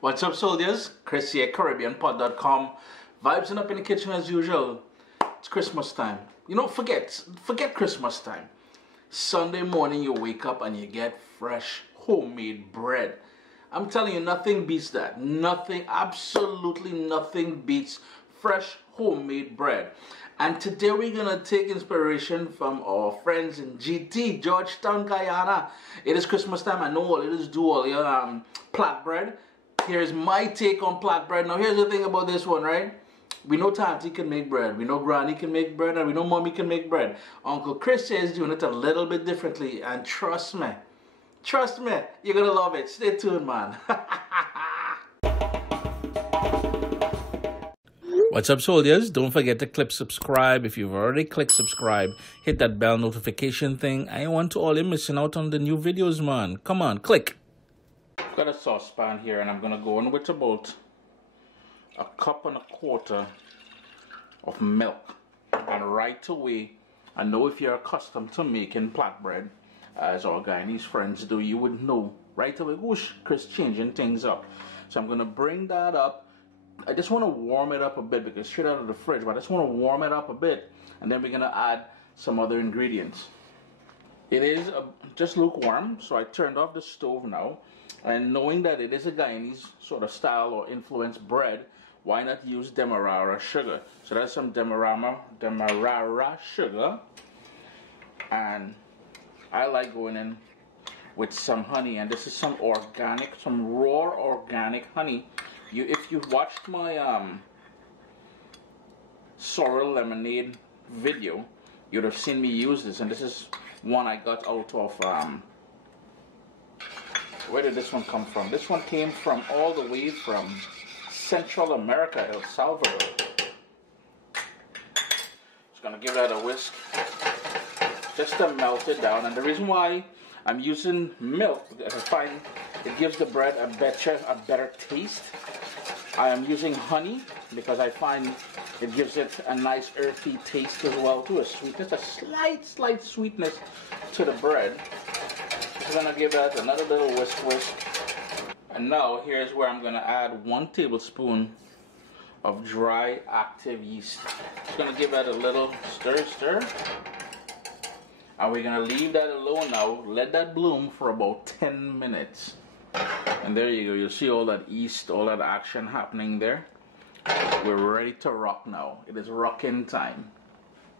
What's up, soldiers? Chris here, CaribbeanPot.com. Vibesing up in the kitchen as usual. It's Christmas time. You know, forget Christmas time. Sunday morning you wake up and you get fresh homemade bread. I'm telling you, nothing beats that. Nothing, absolutely nothing beats fresh homemade bread. And today we're gonna take inspiration from our friends in GT, Georgetown, Guyana. It is Christmas time. I know all it is do all your plait bread. Here's my take on plait bread. Now here's the thing about this one, right? We know Tante can make bread, we know Granny can make bread, and we know Mommy can make bread. Uncle Chris is doing it a little bit differently, and trust me, you're gonna love it. Stay tuned, man. What's up, soldiers? Don't forget to click subscribe. If you've already clicked subscribe, hit that bell notification thing. I want to all you missing out on the new videos, man. Come on, click. I've got a saucepan here, and I'm gonna go in with about 1.25 cups of milk. And right away, I know if you're accustomed to making plait bread, as our Guyanese friends do, you would know right away, whoosh, Chris changing things up. So I'm gonna bring that up. I just want to warm it up a bit because it's straight out of the fridge, but I just want to warm it up a bit, and then we're gonna add some other ingredients. It is just lukewarm, so I turned off the stove now, and knowing that it is a Guyanese sort of style or influenced bread, why not use demerara sugar? So that's some demerara sugar, and I like going in with some honey, and this is some organic, some raw organic honey. If you watched my sorrel lemonade video, you'd have seen me use this, and this is one I got out of where did this one come from? This one came from all the way from Central America, El Salvador. Just gonna give that a whisk just to melt it down. And the reason why I'm using milk, because I find it gives the bread a better taste. I am using honey because I find it gives it a nice earthy taste as well, too, a sweetness, a slight sweetness to the bread. I'm gonna give that another little whisk. And now here's where I'm gonna add 1 tablespoon of dry active yeast. Just gonna give that a little stir. And we're gonna leave that alone now, let that bloom for about 10 minutes. And there you go, you'll see all that yeast, all that action happening there. We're ready to rock now. It is rocking time.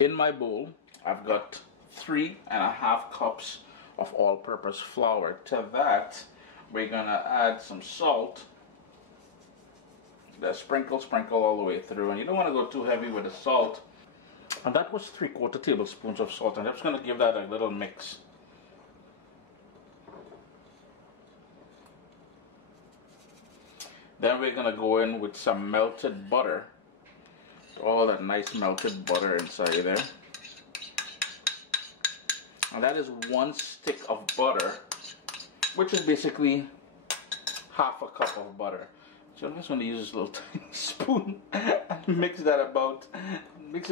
In my bowl, I've got 3.5 cups of all-purpose flour. To that, we're gonna add some salt. Just sprinkle all the way through. And you don't want to go too heavy with the salt. And that was 3/4 tablespoons of salt. And I'm just gonna give that a little mix. Then we're gonna go in with some melted butter. All that nice melted butter inside there. And that is 1 stick of butter, which is basically 1/2 cup of butter. So I'm just gonna use this little tiny spoon and mix it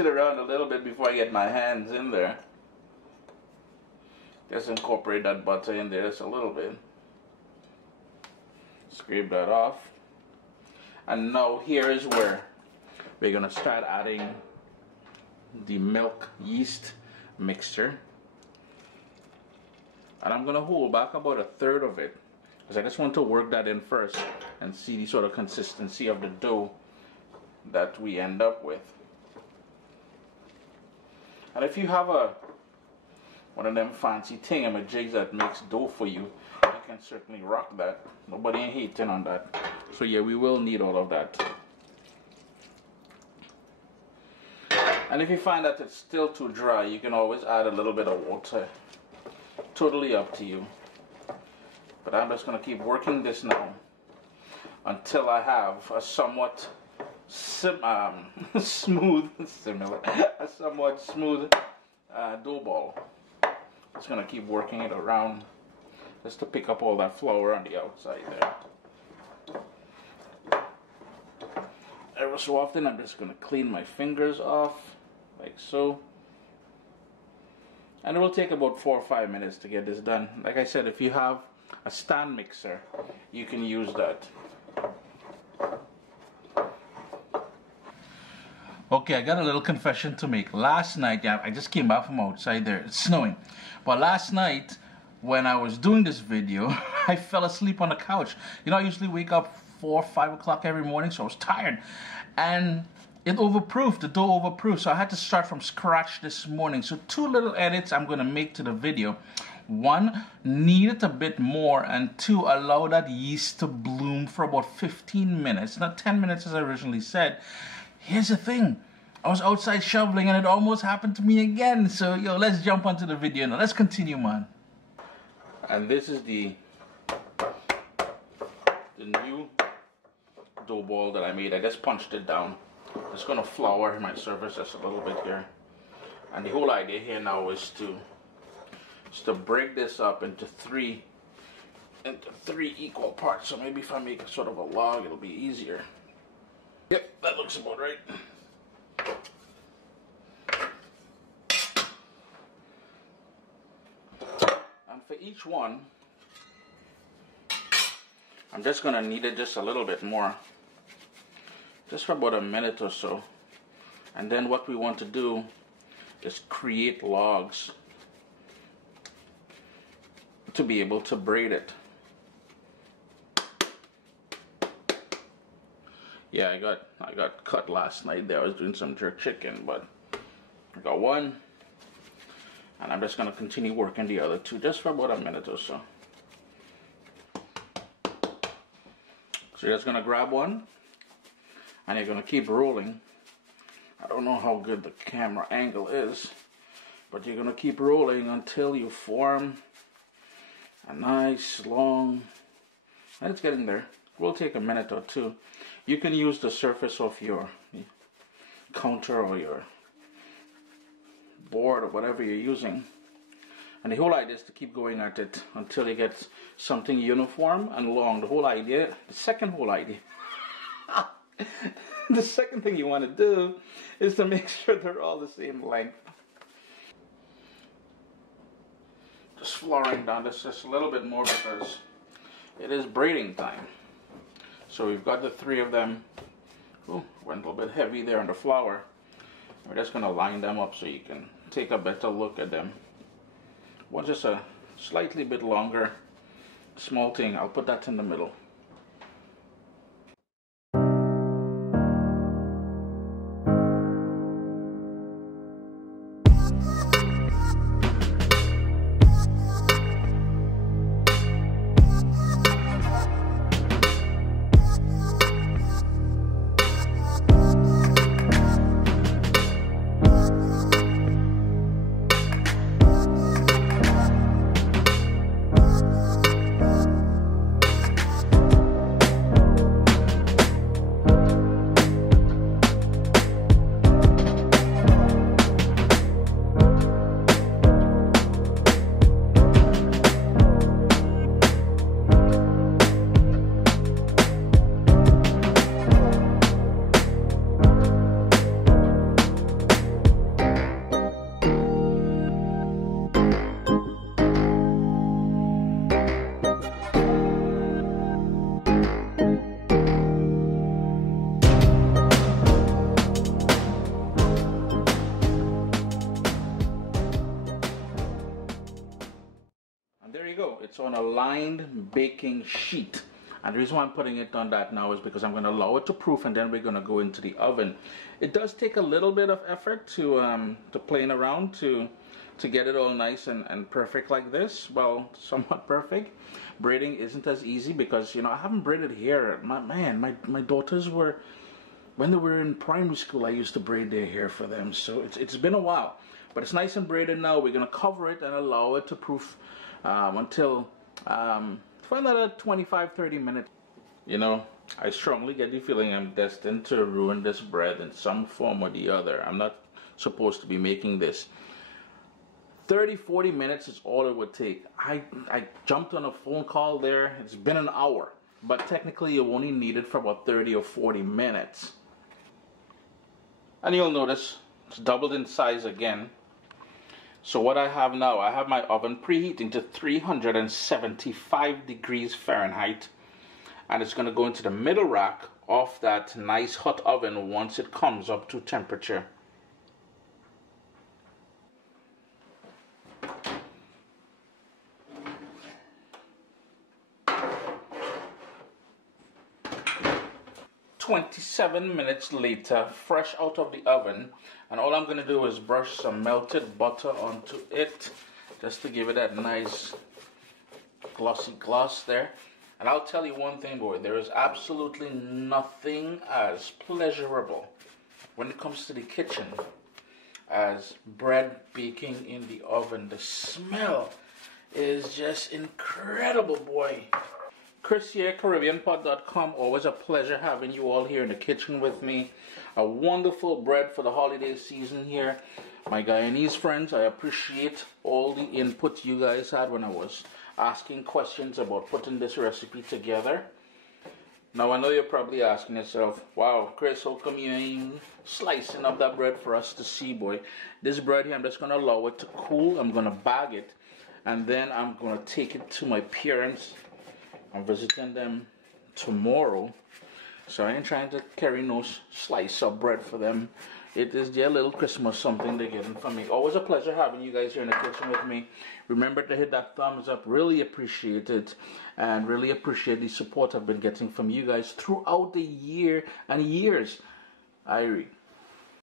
around a little bit before I get my hands in there. Just incorporate that butter in there just a little bit. Scrape that off. And now here is where we're gonna start adding the milk yeast mixture. And I'm gonna hold back about 1/3 of it, because I just want to work that in first and see the sort of consistency of the dough that we end up with. And if you have one of them fancy thingamajigs that makes dough for you, you can certainly rock that. Nobody ain't hating on that. So yeah, we will need all of that. And if you find that it's still too dry, you can always add a little bit of water. Totally up to you. But I'm just going to keep working this now until I have a somewhat smooth dough ball. Just going to keep working it around just to pick up all that flour on the outside there. Every so often I'm just going to clean my fingers off like so. And it will take about 4 or 5 minutes to get this done. Like I said, if you have a stand mixer, you can use that. Okay, I got a little confession to make. Last night, yeah, I just came back from outside there. It's snowing. But last night, when I was doing this video, I fell asleep on the couch. You know, I usually wake up 4 or 5 o'clock every morning, so I was tired. And it overproofed, the dough overproofed, so I had to start from scratch this morning. So 2 little edits I'm going to make to the video. 1, knead it a bit more, and 2, allow that yeast to bloom for about 15 minutes, not 10 minutes as I originally said. Here's the thing, I was outside shoveling and it almost happened to me again. So yo, let's jump onto the video now. Let's continue, man. And this is the new dough ball that I made. I just punched it down. I'm just gonna flour my surface just a little bit here. And the whole idea here now is to break this up into three equal parts. So maybe if I make a sort of a log, it'll be easier. Yep, that looks about right. And for each one, I'm just gonna knead it just a little bit more, just for about a minute or so. And then what we want to do is create logs to be able to braid it. Yeah, I got cut last night there. I was doing some jerk chicken, but I got one, and I'm just gonna continue working the other 2 just for about a minute or so. So you're just gonna grab one, and you're gonna keep rolling. I don't know how good the camera angle is, but you're gonna keep rolling until you form a nice long, and it's getting there. It will take a minute or 2. You can use the surface of your counter or your board or whatever you're using. And the whole idea is to keep going at it until you get something uniform and long. The whole idea, the second whole idea, the second thing you want to do is to make sure they're all the same length. Just flouring down this just a little bit more because it is braiding time. So we've got the 3 of them. Ooh, went a little bit heavy there on the flour. We're just going to line them up so you can take a better look at them. One's just a slightly bit longer, small thing. I'll put that in the middle. It's on a lined baking sheet, and the reason why I'm putting it on that now is because I'm going to allow it to proof, and then we're going to go into the oven. It does take a little bit of effort to playing around to get it all nice and perfect like this. Well, somewhat perfect. Braiding isn't as easy because, you know, I haven't braided hair. My daughters were, when they were in primary school, I used to braid their hair for them. So it's been a while, but it's nice and braided now. We're going to cover it and allow it to proof until for another 25-30 minutes. You know, I strongly get the feeling I'm destined to ruin this bread in some form or the other. I'm not supposed to be making this. 30-40 minutes is all it would take. I jumped on a phone call there. It's been an hour, but technically you only need it for about 30 or 40 minutes. And you'll notice it's doubled in size again. So what I have now, I have my oven preheating to 375 degrees Fahrenheit, and it's going to go into the middle rack of that nice hot oven once it comes up to temperature. "27 minutes later, fresh out of the oven, and all I'm going to do is brush some melted butter onto it just to give it that nice glossy gloss there. And I'll tell you one thing, boy, there is absolutely nothing as pleasurable when it comes to the kitchen as bread baking in the oven. The smell is just incredible, boy. Chris here, CaribbeanPot.com. Always a pleasure having you all here in the kitchen with me. A wonderful bread for the holiday season here. My Guyanese friends, I appreciate all the input you guys had when I was asking questions about putting this recipe together. Now I know you're probably asking yourself, wow, Chris, how come you ain't slicing up that bread for us to see, boy? This bread here, I'm just going to allow it to cool. I'm going to bag it, and then I'm going to take it to my parents. I'm visiting them tomorrow, so I ain't trying to carry no slice of bread for them. It is their little Christmas something they're getting from me. Always a pleasure having you guys here in the kitchen with me. Remember to hit that thumbs up. Really appreciate it, and really appreciate the support I've been getting from you guys throughout the year and years. Irie.